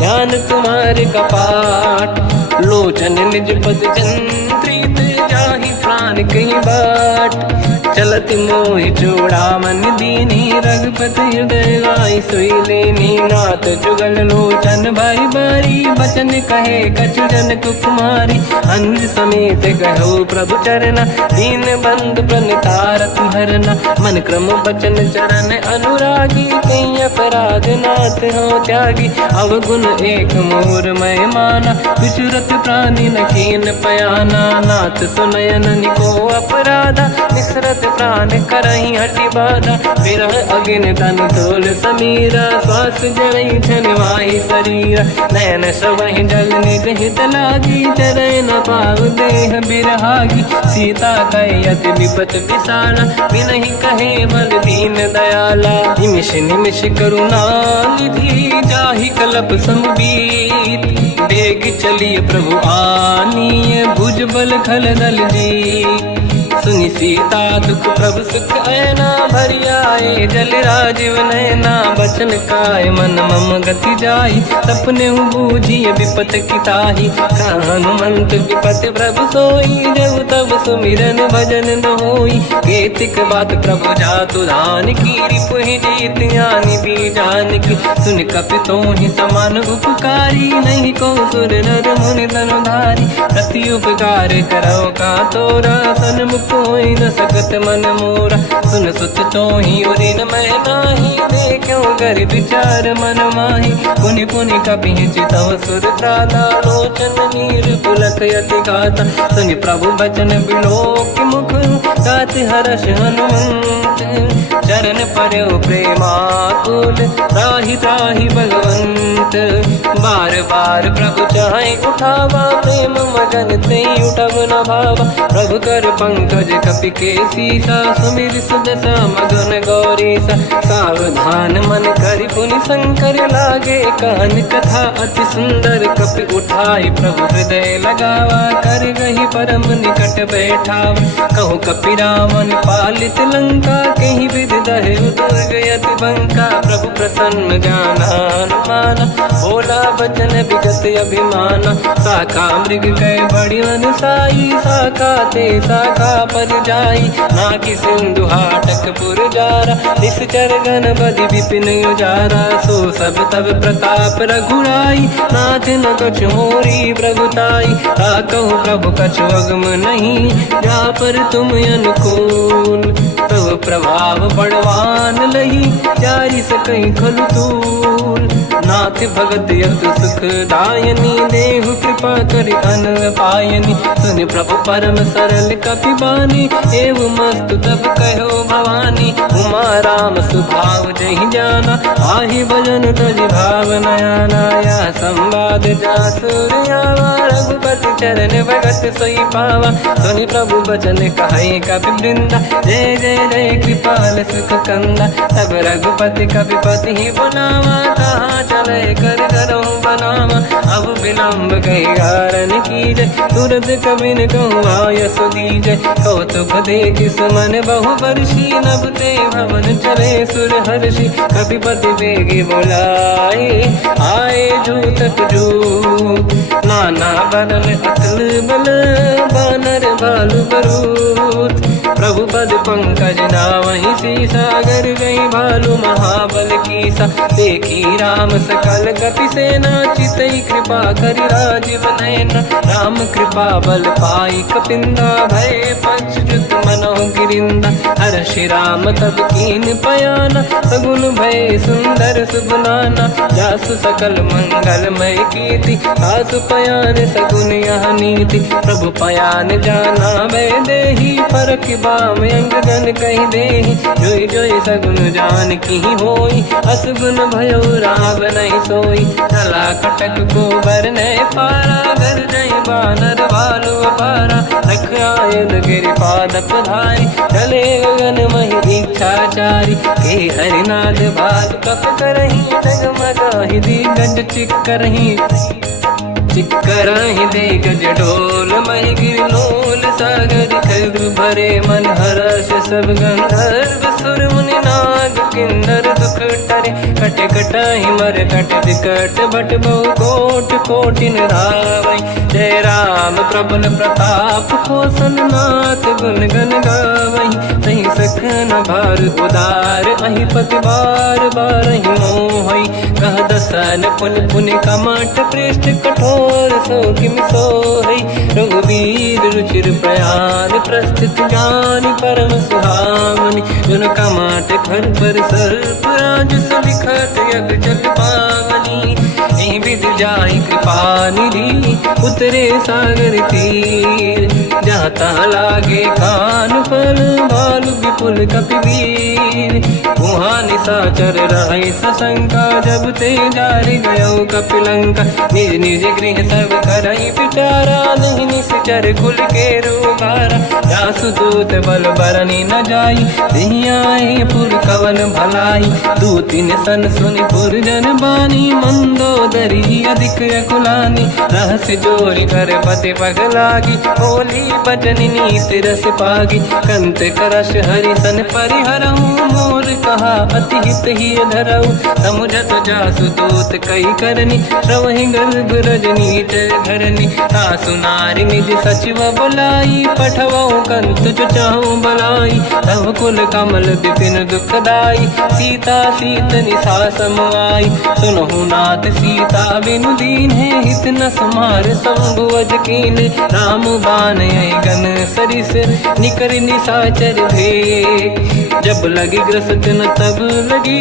ध्यान तुम्हारे कपाट लोचन निज पद चंद्रित जाहि प्राण कहीं बाट चलत मोहि चूड़ामन दीनी रघुपति हृदय लाई सोई लेनी नाथ जुगल लोचन भाई बारी बचन कहे कछु जन कुमारी अंध समेत कहो प्रभु चरना दीन बंद प्रणितारति हरना मन क्रम बचन चरण अनुरागी कई अपराध नाथ हो त्यागी अवगुण एक मोर मैं माना विचुरत प्राणी न कीन पयाना नाथ सुनयन निको अपराधा मिश्रत प्राण करही हटि बाधा विरह अगिन तन तोल समीरा श्वास जरई छनवाई शरीरा नयन सवहि जल निज हित लागी चरय न पाव देह बिरहागी सीता कहे अति विपत विसाला बिनहि कहे बल दीन दयाला निमिष निमिष करुणा निधि जाहि कलप समबीत बेग चलिए प्रभु आनीय भुज बल खल दल जी सुनि सीता दुख प्रभु सुख ऐना भरि आए जल राजीव नैना बचन काय मन मम गति जाई सपने बूझिए विपत किताही हनुमंत विपत प्रभु सोई जब तब सुमिरन भजन न होई केतिक बात प्रभु जातु धान की रिपुहि जीत ज्ञानी बीजान की सुन कपितो ही समान उपकारी नहीं को सुर नर मुनि धनुधारी प्रति उपकार करो का तोरा सन्मुख कोई न सकत मन मोरा सुन सुत तो ही उदिन मैं नाही देखो कर विचार मन माही पुनि पुनि कपि चितव सुर त्राता लोचन नीर पुलक यति गाता सुनि प्रभु बचन बिलोक मुख गात हर्ष हनुमंत चरण पर्यो प्रेमाकुल त्राहि त्राहि भगवंत बार बार प्रभु चाहे उठावा प्रेम मगन ते उठब न भावा प्रभु कर पंकज कपि के सीसा सुमिर सुदशा मगन गौरीसा सावधान मन करि पुनि शंकर लागे कान कथा अति सुंदर कपि उठाई प्रभु हृदय लगावा कर गही परम निकट बैठावा कहु कपि रावण पालित लंका कहीं विद दहे दुर्ग यति बंका प्रभु प्रसन्न जाना माना बोला बचन विगत अभिमाना शाखा मृग कह बड़ी अनुसाई शाखा ते शाखा पर जाई ना कि सिंधु हाटक पुर जारा निश्चर गण बदि विपिन उजारा सो सब तब प्रताप रघुराई नाथ न कछु मोरी प्रभुताई कहु प्रभु कछु अगम नहीं जा पर तुम अनुकूल तब प्रभाव बड़वान लही जारी सकई खलु तूल नाथ भगत यत सुख दायनी देहु कृपा करि अन पायनी सुनि प्रभु परम सरल कपि बानी एव मस्तु तब कहो भवानी उमा राम सुभाव जहि जाना आहि भजन तज भाव नयाना या संवाद जासुर आवा रघुपति चरण भगत सोई पावा सुनि प्रभु बचन कहे कपि वृंदा जय जय जय कृपाल सुख कंदा तब रघुपति कपिपति ही बनावा कहाँ चले कर करो बनावा अब विलम्ब कही कारण कीजय तुरंत कबिन कहूँ आयस दीजय कौतुक देख सुमन बहु वर्षी नभ ते भवन चले सुर हर्षि कपिपति बेगी बुलाए आए जूतक जूत नाना बदल अतल बल बानर बालु बरूत प्रभु पद पंकज नावहि सीसागर गई भालू महाबल कीसा देखी राम सकल कपि सेना चितई कृपा करि राजीव नयना राम कृपा बल पाई कपिंदा भय पंचजुत मनो गिरिंदा हर्षि राम तब कीन पयाना सगुन भय सुंदर सुबनाना जासु सकल मंगलमय कीर्ति आसु पयान सगुन यह नीति प्रभु पयान जाना भय देहि फरक बाम अंग गन कही देहि जोई जोई सगुन जान की होई असगुन भयो राव नहीं सोई चला कटक को बर ने पारा घर जय बानर भालू अपारा रख आयल गिरि पाद पधारी चले गगन महि इच्छाचारी के हरिनाथ भाल कप करही डगमगाहि दिग्गज चिक्करही चिक्करहि दिग्गज डोल महि गिरलोल सागर खग भरे मन हर्ष सब गंधर्व सुर मुनि नाग किन्नर दुख टरे कट कटाई मर कट विकट भट बहु कोट कोटिन रावै जय राम प्रबल प्रताप कोसन नाथ गुण गण गावै सही सखन भार उदार अहि पति बार बार ही मोहै कह दसन पुन पुन कमठ पृष्ठ कठोर सो किम सोहै रघुवीर रुचिर प्रयाण प्रस्थित ज्ञान परम सुहामनि जुन कमठ घर पर सर्प राज सविखत यग जल पावनी एहि विध जाहि कृपा निधि उतरे सागर तीर जाता लागे कान फल भालु विपुल कपिवीर वहाँ निशाचर रहे सशंका जब ते जारि गयो कपिलंका निज निज गृह सब करई विचारा नहीं निश्चर कुल के रूबारा जासु दूत बल बरनी न जाई दिहियाए पुर कवन भलाई दूतिन सन सुनि पुर जन बानी मंदोदरी अधिक अकुलानी रहस्य जोरी कर पति पग लागी बोली बचन नीति रस पागी कंत करश हरि सन परिहरऊ मोर कहा अति हित ही धरऊ समुझत जासु दूत कई करनी श्रवहि गर्भ रजनी जय धरनी तासु नारी निज सचिव बुलाई पठवऊ कंत जो चाहू बलाई तब कुल कमल विपिन दुखदाई सीता सीत निशा समाई सुनहु नाथ सीता बिनु दीन है हित न समार शंभु अज कीन राम बान यही गन सरिस निकर निशाचर भेक जब लगी ग्रसत न तब लगी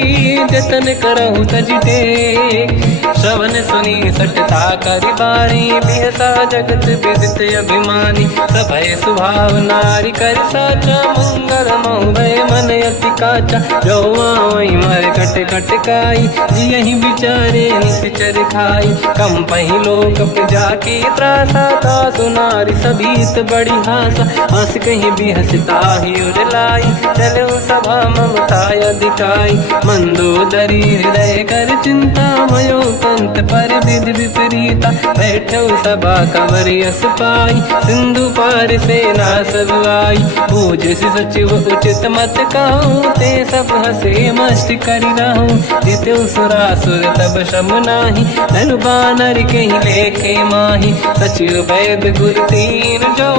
जतन करहु तज टेक श्रवण सुनी सटता करि बारी बिहसा जगत विदित अभिमानी सभय सुभाव नारी कर साचा मंगल मोह भय मन अति काचा जो आवई मर कट कट काई जियहि विचारे निश्चर खाई कम पही लोक जाके त्रासा ता सुनारी सभीत बड़ी हासा हंस कहीं बिहसता ही उर लाई चलो सभा ममता दिखाई मंदोदरी हृदय कर चिंता भयो कंत पर विधि विपरीता बैठो सभा कंवर यस पाई सिंधु पार सेना सब आई पूज सचिव उचित मत कहूँ ते सब हसे मस्त करि रहूं जितु सुरासुर तब शम नाही धनु बानर कहीं लेखे माही सचिव वैद गुरु तीन जो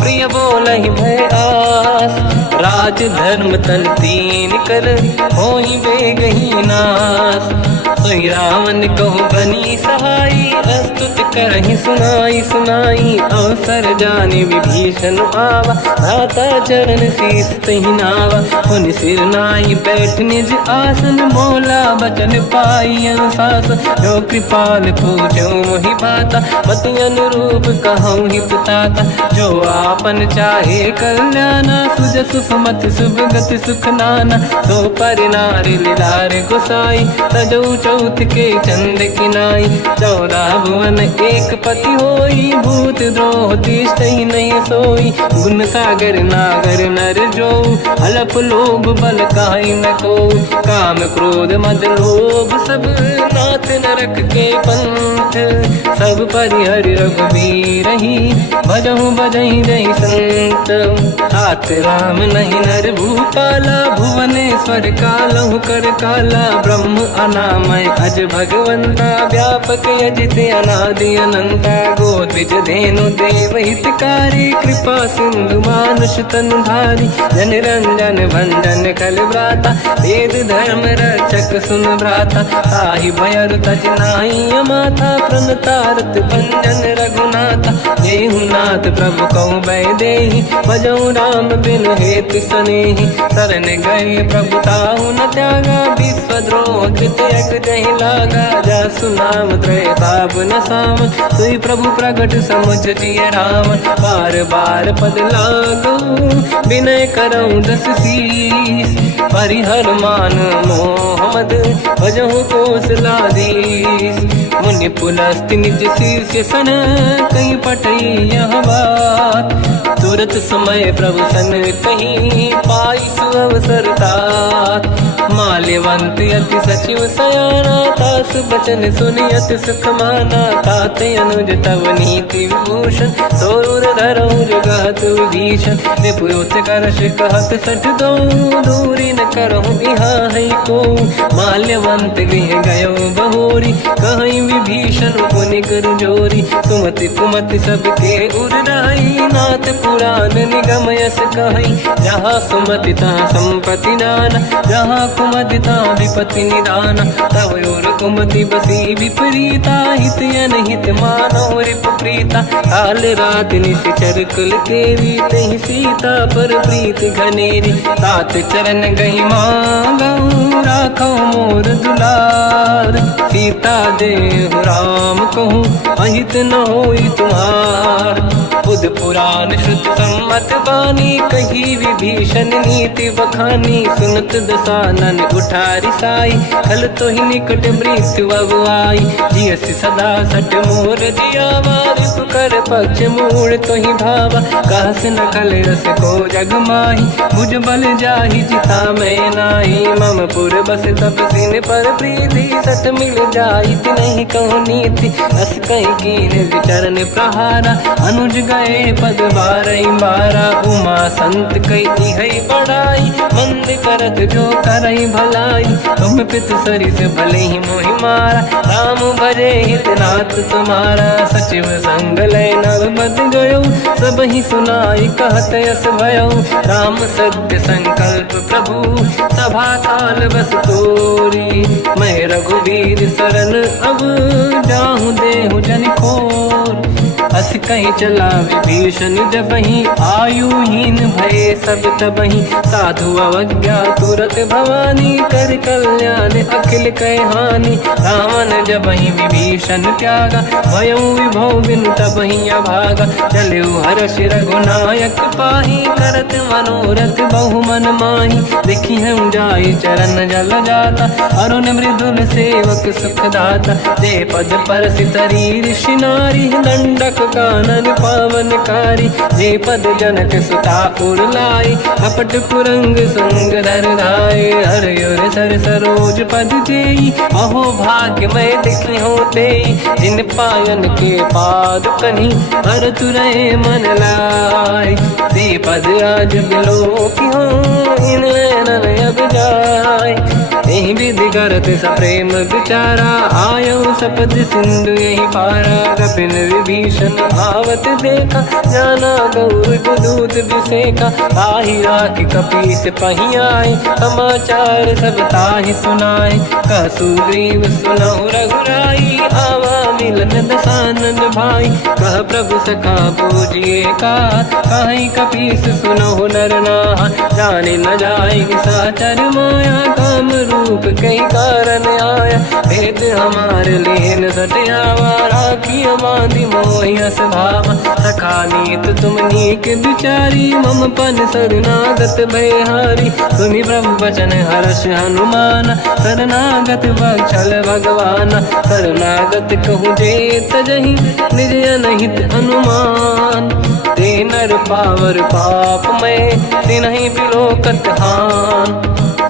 प्रिय बोलहि भय आस राज धर्म तन तीन कर होई बेगही नास सोई रावण कहु बनी सहाई अस्तुत करहि सुनाई सुनाई अवसर जाने विभीषण आवा भ्राता चरण शीस तहि नावा पुनि सिर नाई बैठ निज आसन मोला बचन पाई अनुशासन जो कृपाल पूजो मोहि पाता मति अनुरूप कहूँ हित ताता जो आपन चाहे कल्याणा सुजस सुमति शुभ गति सुख नाना तो पर नारी लीलार गोसाई तजौ चौथ के चंद किनाई 14 भुवन एक पति होई भूत द्रोह तिष्ठई नहीं सोई गुण सागर नागर नर जो हलप लोभ बल काई न को काम क्रोध मद लोभ सब नाथ नरक के पंथ सब परिहरि रघुबीर ही भजहु बजहि जहि संत हाथ राम नहीं नर भूपाला भुवनेश्वर कालहु कर काला ब्रह्म अनामय अज भगवंता व्यापक यजित अनादि अनंता गोद्विज धेनु देव हितकारी कृपा सिंधु मानुष तनु धारी जन रंजन भंजन कल व्राता वेद धर्म रक्षक सुन भ्राता ताहि भयर तज नाहि माथा प्रणतारत भंजन रघुनाथा जेहु नाथ प्रभु कहु बै देहि भजहु राम बिन हेतु सनेहि शरण गए प्रभु ताहु न त्यागा विश्वद्रोह कृत यक जहि लागा जासु नाम त्रयताप न साम सोई प्रभु प्रगट समुझ जिय राम बार बार पद लागू विनय करऊँ दस शीस परिहर मान मोहम्मद भजहु कौशलाधीश मुनि पुलस्त्य निज शीर्ष सन कहीं पटई यह बात तुरत समय प्रभु सन कहीं पाई सुअवसर तात माल्यवंत अति सचिव सयाना तास बचन सुनियत सुख माना ताते अनुज तव नीति विभूषण सोरुर धरऊ जगत विभीषण विपुत करश कहत सठ दो दूरी न को माल्यवंत गृह गयो बहोरी कहीं विभीषण पुनि कर जोरी सुमति कुमति सबके उड़ाई नाथ पुराण निगम यस कहीं जहाँ सुमति तहाँ संपत्ति नाना जहाँ कुमति तहाँ विपत्ति निदाना तव और कुमति बसी विपरीता हित अनहित मानव रिप प्रीता काल रात निश्चर कुल केरी तही सीता पर प्रीत घनेरी तात चरण गई मांगऊ राखो मोर दुलार सीता देहु राम कहूँ अहित न होई तुम्हार बुध पुराण श्रुत सम्मत बानी कही विभीषण नीति बखानी सुनत दसानन उठारी साई खल तो ही निकट मृत्यु अगुआई जियस सदा सट मोर जियावा कर पक्ष मूड़ तो ही भावा कहस न कल रस को जग माही भुज बल जाहि जिता मैं नाई मम पुर बस तप सिन पर प्रीति सत मिल जाई नहीं कहूँ नीति अस कहीं कीन विचरण प्रहारा अनुज गए पद बारई मारा उमा संत कई है बड़ाई मंद करत जो करई भलाई तुम पित सरिस भले ही मोहि मारा राम भजे हितनाथ तुम्हारा सचिव संग लय नव बद गयो सब ही सुनाई कहत यस भयो राम सत्य संकल्प प्रभु सभा काल बस तोरी मैं रघुवीर शरण अब जाहूँ देहु जन खोर अस कहीं चला विभीषण जबहि आयुहीन भये सब तबहि साधु अवज्ञा तुरत भवानी कर कल्याण अखिल कह हानि रावण जबहि विभीषण त्यागा भयउ विभव बिनु तबहि अभागा चलु हर्ष रघुनायक पाहि करत मनोरथ बहु मन माहि देखी हम जाई चरण जल जाता अरुण मृदुल सेवक सुख दाता दे पद पर सितरी ऋषि नारी दंडक कानन पावनकारी जे पद जनक सुता उर्लाई कपट कुरंग संग धर धाय हर युर सर सरोज पद जेई अहो भाग्य मैं देखी होते जिन पायन के पाद कहीं हर तुरहे मन लाय दे पद आज बिलो की हो इन नन अब जाय यही विधि करत सप्रेम विचारा आयो सपद सिंधु यही पारा कपिन विभीषण आवत देखा जाना गौर दूत विसेका ताहि राख कपीस पही आए समाचार सब ताहि सुनाए कह सुग्रीव सुनहु रघुराई आवा मिलन दसानन भाई कह प्रभु सखा पूजिए का कहीं कपीस सुनहु नर नाहा जाने न जाएगी साचर माया काम रूप कई कारण आया भेद हमार लेन सटियावा राखी हमारी मोहियस भावा सखा नीत तुम नीक बिचारी मम पन शरणागत भयहारी सुनि प्रभु वचन हर्ष हनुमान शरणागत बक्षल भगवान शरणागत कहूँ जे तजहि निज अनहित अनुमान ते नर पावर पाप में तिन्हि बिलोकत हान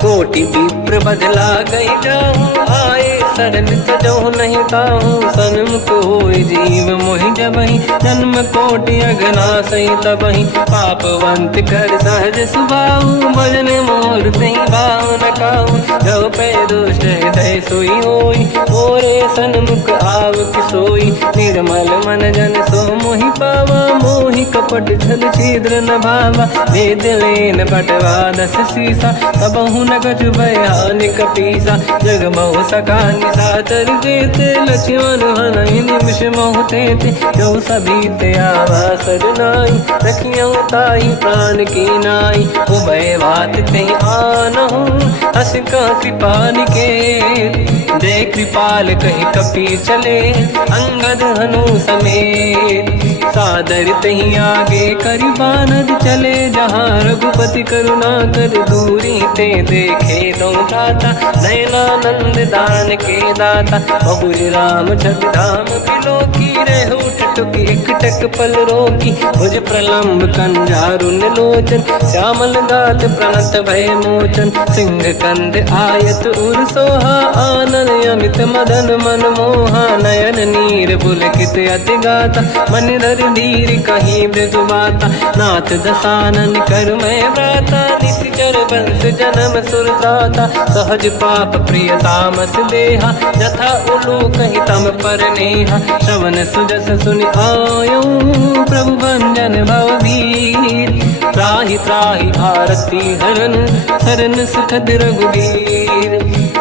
कोटि विप्र बदला गई जाऊँ आए शरण तजो नहीं ताहूँ सन्मुख होय जीव मोहि जबहि जन्म कोटि अगना सही तबहि पापवंत कर सहज सुभाऊ भजन मोर तही भाव न काहू जो पे दुष्ट हृदय सोई होई मोरे सन्मुख आव किसोई निर्मल मन जन सो मोहि पावा मोहि कपट छल छिद्र न भावा वेद लेन पटवा दस सीसा तबहु न कछु भयानि कपीसा जग बहु सका निसाचर जेते लक्ष्मण हनहि निमिष मोह तेते जो सभी ते आवा सरनाई रखियो ताहि प्राण की नाई उभय बात ते आनहु हस का कृपा निकेत जय कृपाल कहि कपी चले अंगद हनु समेत सादर तही आगे करि बानर चले जहाँ रघुपति करुणा कर दूरी ते देखे दो दाता नयनानंद दान के दाता बहुर राम छठ धाम बिलो की रहु टुक एक टक पल रोकी भुज प्रलम्ब कंजारुन लोचन श्यामल गात प्रणत भय मोचन सिंह कंद आयत उर सोहा आनन अमित मदन मन मोहा नयन नीर पुलकित अति गाता मन कर धीर कहीं मृदुबाता, नाथ दसानन कर मैं व्राता, निशिचर वंश जन्म सुरदाता, सहज पाप प्रिय तामस देहा, जथा उलूक हितम पर नेहा, श्रवण सुजस सुनि आयो प्रभु भंजन भववीर, त्राहि त्राहि आरती हरन शरण सुखद रघुवीर,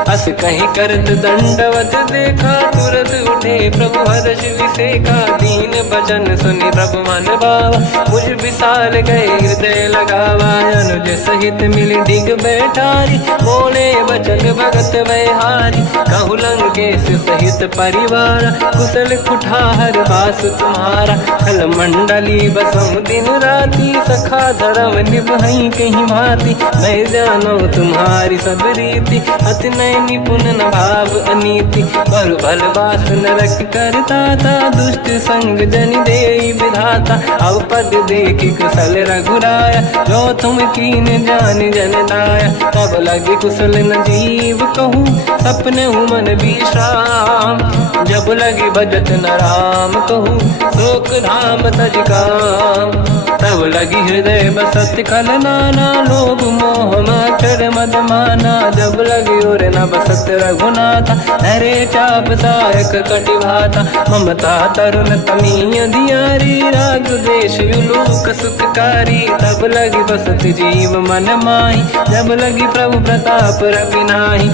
अस कहीं करत दंडवत देखा, तुरत उठे प्रभु हर्ष विसेखा, दीन भजन सुनि प्रभु मन भावा, मुझ विशाल गए हृदय लगावा, अनुज सहित मिली डिग बैठारी, बोले बचन भगत वैहारी, कहु लंकेश सहित परिवार, कुशल कुठार बास तुम्हारा, खल मंडली बसम दिन राती, सखा धर्म निभई कहीं भांति, मैं जानो तुम्हारी सब रीति, अति नय निपुण न भाव अनीति, बल भल बास नरक करता था, दुष्ट संग जन दे विधाता, अब पद देखि कुशल रघुराया, जो तुम कीन जान जन दाया, तब लगे कुशल न जीव कहूँ, सपने मन विश्राम, जब लगे भजत न राम कहूँ, शोक धाम तज काम, तब लगी हृदय बसत खल नाना, लोभ मोह माचर मद माना, जब लगी और न बसत रघुनाथा, हरे चाप सायक कटिभाता, ममता तरुण तमीय धियारी, राग द्वेष युलूक सुखकारी, तब लगी बसत जीव मन माही, जब लगी प्रभु प्रताप रवि नाही।